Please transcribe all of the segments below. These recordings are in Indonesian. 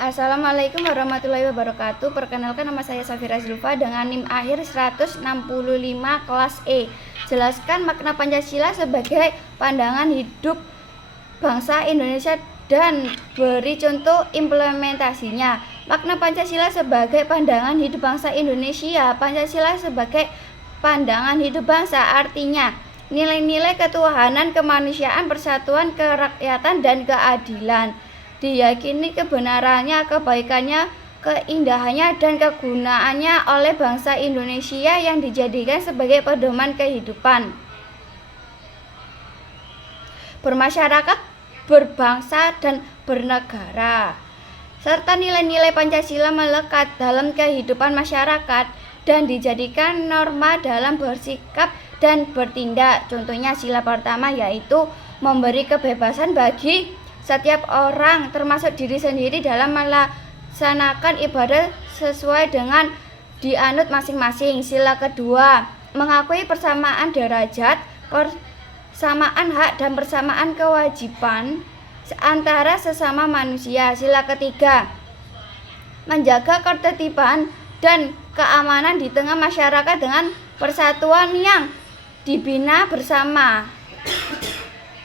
Assalamualaikum warahmatullahi wabarakatuh. Perkenalkan, nama saya Safira Zulfa dengan NIM akhir 165 kelas E. Jelaskan makna Pancasila sebagai pandangan hidup bangsa Indonesia dan beri contoh implementasinya. Makna Pancasila sebagai pandangan hidup bangsa Indonesia. Pancasila sebagai pandangan hidup bangsa artinya nilai-nilai ketuhanan, kemanusiaan, persatuan, kerakyatan, dan keadilan. Diyakini kebenarannya, kebaikannya, keindahannya, dan kegunaannya oleh bangsa Indonesia yang dijadikan sebagai pedoman kehidupan bermasyarakat, berbangsa, dan bernegara. Serta nilai-nilai Pancasila melekat dalam kehidupan masyarakat dan dijadikan norma dalam bersikap dan bertindak. Contohnya sila pertama yaitu memberi kebebasan bagi setiap orang termasuk diri sendiri dalam melaksanakan ibadah sesuai dengan dianut masing-masing. Sila kedua, mengakui persamaan derajat, persamaan hak, dan persamaan kewajiban antara sesama manusia. Sila ketiga, menjaga ketertiban dan keamanan di tengah masyarakat dengan persatuan yang dibina bersama.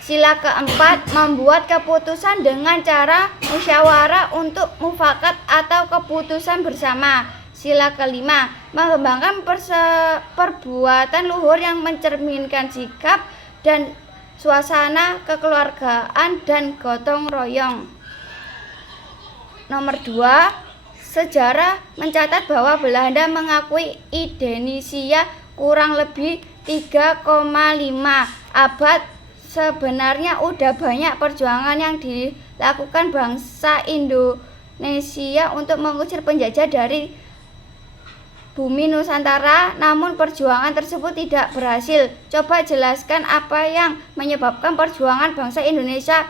Sila keempat, membuat keputusan dengan cara musyawarah untuk mufakat atau keputusan bersama. Sila kelima, mengembangkan perbuatan luhur yang mencerminkan sikap dan suasana kekeluargaan dan gotong royong. Nomor 2, sejarah mencatat bahwa Belanda mengakui Indonesia kurang lebih 3,5 abad. Sebenarnya udah banyak perjuangan yang dilakukan bangsa Indonesia untuk mengusir penjajah dari bumi Nusantara, namun perjuangan tersebut tidak berhasil. Coba jelaskan apa yang menyebabkan perjuangan bangsa Indonesia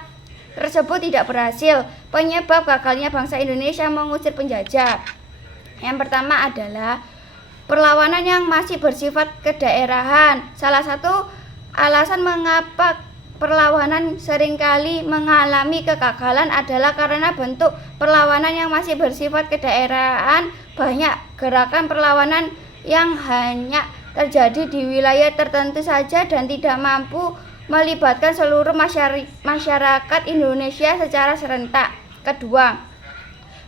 tersebut tidak berhasil. Penyebab gagalnya bangsa Indonesia mengusir penjajah. Yang pertama adalah perlawanan yang masih bersifat kedaerahan. Salah satu alasan mengapa perlawanan seringkali mengalami kegagalan adalah karena bentuk perlawanan yang masih bersifat kedaerahan. Banyak gerakan perlawanan yang hanya terjadi di wilayah tertentu saja dan tidak mampu melibatkan seluruh masyarakat Indonesia secara serentak. Kedua,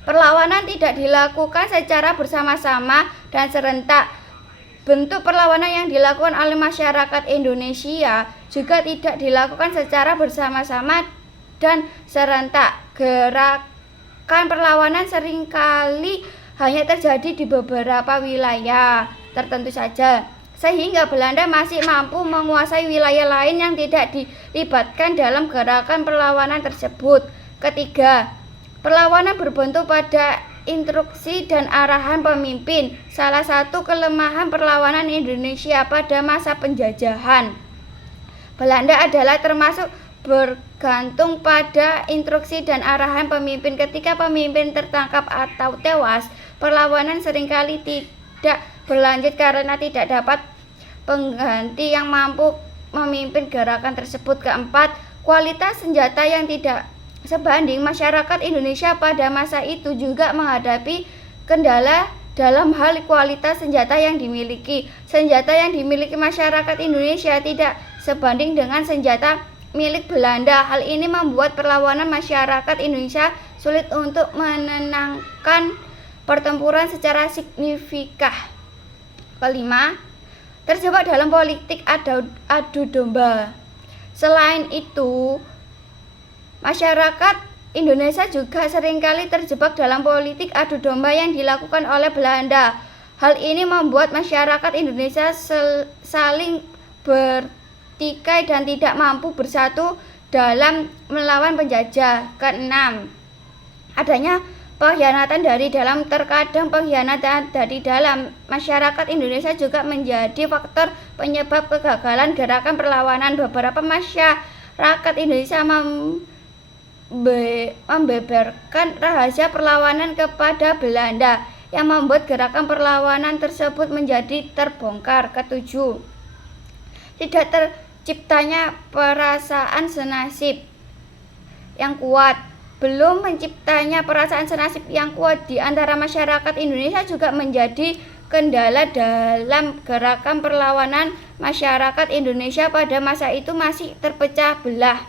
perlawanan tidak dilakukan secara bersama-sama dan serentak. Bentuk perlawanan yang dilakukan oleh masyarakat Indonesia juga tidak dilakukan secara bersama-sama dan serentak. Gerakan perlawanan seringkali hanya terjadi di beberapa wilayah tertentu saja, sehingga Belanda masih mampu menguasai wilayah lain yang tidak dilibatkan dalam gerakan perlawanan tersebut. Ketiga, perlawanan berbentuk pada instruksi dan arahan pemimpin. Salah satu kelemahan perlawanan Indonesia pada masa penjajahan Belanda adalah termasuk bergantung pada instruksi dan arahan pemimpin. Ketika pemimpin tertangkap atau tewas, perlawanan seringkali tidak berlanjut karena tidak dapat pengganti yang mampu memimpin gerakan tersebut. Keempat, kualitas senjata yang tidak sebanding. Masyarakat Indonesia pada masa itu juga menghadapi kendala dalam hal kualitas senjata yang dimiliki. Senjata yang dimiliki masyarakat Indonesia tidak sebanding dengan senjata milik Belanda. Hal ini membuat perlawanan masyarakat Indonesia sulit untuk menenangkan pertempuran secara signifikan. Kelima, terjebak dalam politik adu domba. Selain itu, masyarakat Indonesia juga seringkali terjebak dalam politik adu domba yang dilakukan oleh Belanda. Hal ini membuat masyarakat Indonesia saling bertikai dan tidak mampu bersatu dalam melawan penjajah. Keenam, adanya pengkhianatan dari dalam. Terkadang pengkhianatan dari dalam masyarakat Indonesia juga menjadi faktor penyebab kegagalan gerakan perlawanan. Beberapa masyarakat Indonesia membeberkan rahasia perlawanan kepada Belanda yang membuat gerakan perlawanan tersebut menjadi terbongkar. Ketujuh, tidak terciptanya perasaan senasib yang kuat. belum menciptanya perasaan senasib yang kuat di antara masyarakat Indonesia juga menjadi kendala dalam gerakan perlawanan. Masyarakat Indonesia pada masa itu masih terpecah belah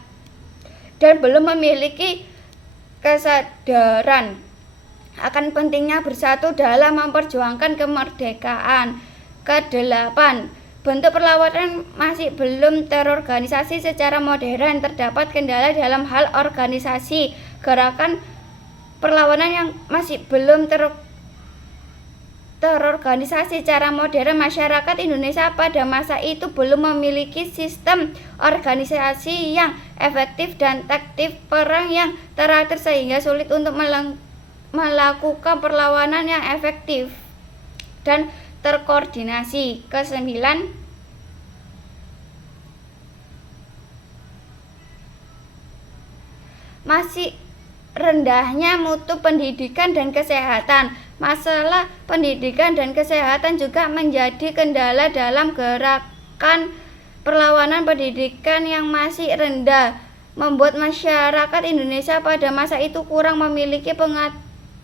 dan belum memiliki kesadaran akan pentingnya bersatu dalam memperjuangkan kemerdekaan. Kedelapan, bentuk perlawanan masih belum terorganisasi secara modern. Terdapat kendala dalam hal organisasi. Gerakan perlawanan yang masih belum terorganisasi secara modern. Masyarakat Indonesia pada masa itu belum memiliki sistem organisasi yang efektif dan taktik perang yang teratur sehingga sulit untuk melakukan perlawanan yang efektif dan terkoordinasi. Kesembilan, masih rendahnya mutu pendidikan dan kesehatan. Masalah pendidikan dan kesehatan juga menjadi kendala dalam gerakan perlawanan. Pendidikan yang masih rendah membuat masyarakat Indonesia pada masa itu kurang memiliki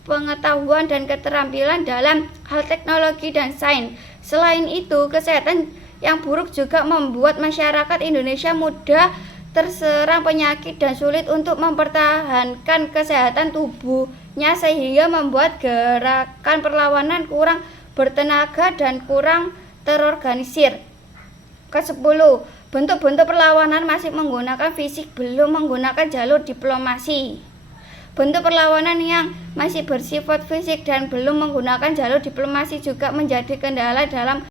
pengetahuan dan keterampilan dalam hal teknologi dan sains. Selain itu, kesehatan yang buruk juga membuat masyarakat Indonesia mudah terserang penyakit dan sulit untuk mempertahankan kesehatan tubuhnya sehingga membuat gerakan perlawanan kurang bertenaga dan kurang terorganisir. Ke-10, bentuk-bentuk perlawanan masih menggunakan fisik, belum menggunakan jalur diplomasi. Bentuk perlawanan yang masih bersifat fisik dan belum menggunakan jalur diplomasi juga menjadi kendala dalam